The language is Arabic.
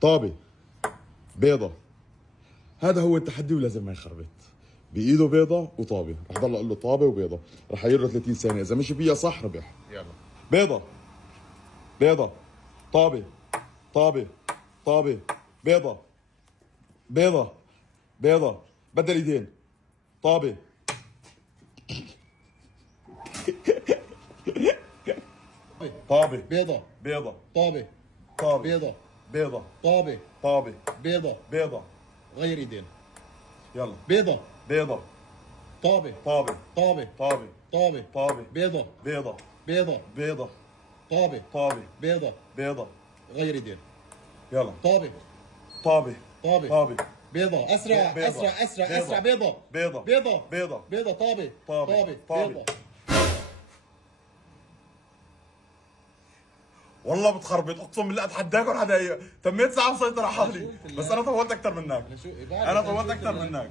طابة بيضة. هذا هو التحدي ولازم ما ينخربط. بايده بيضة وطابة، رح ضل اقول له طابة وبيضة، رح يله 30 ثانية، إذا مشي فيها صح ربح. يلا. بيضة بيضة طابة طابة طابة بيضة بيضة بيضة، بدل ايدين. طابة طابة بيضة. بيضة طابة. طابة بيضة. بيضة طابة. طابة بيضة. بيضة. غير ايدين. يلا. بيضة. بيضة طابة. طابة طابة. طابة طابة. طابة بيضة. بيضة بيضة. بيضة طابة. طابة بيضة. بيضة. غير ايدين. يلا. طابة. طابة طابة. طابة بيضة. اسرع بيضة. اسرع اسرع بيضة. اسرع. بيضة. بيضة بيضة. بيضة بيضة. طابة. طابة. طابة. طابة. بيضة. والله بتخربط، اقسم بالله اتحداك ولا تميت ساعة مسيطر على حالي، بس انا طولت اكثر منك. انا شو انا طولت اكثر منك.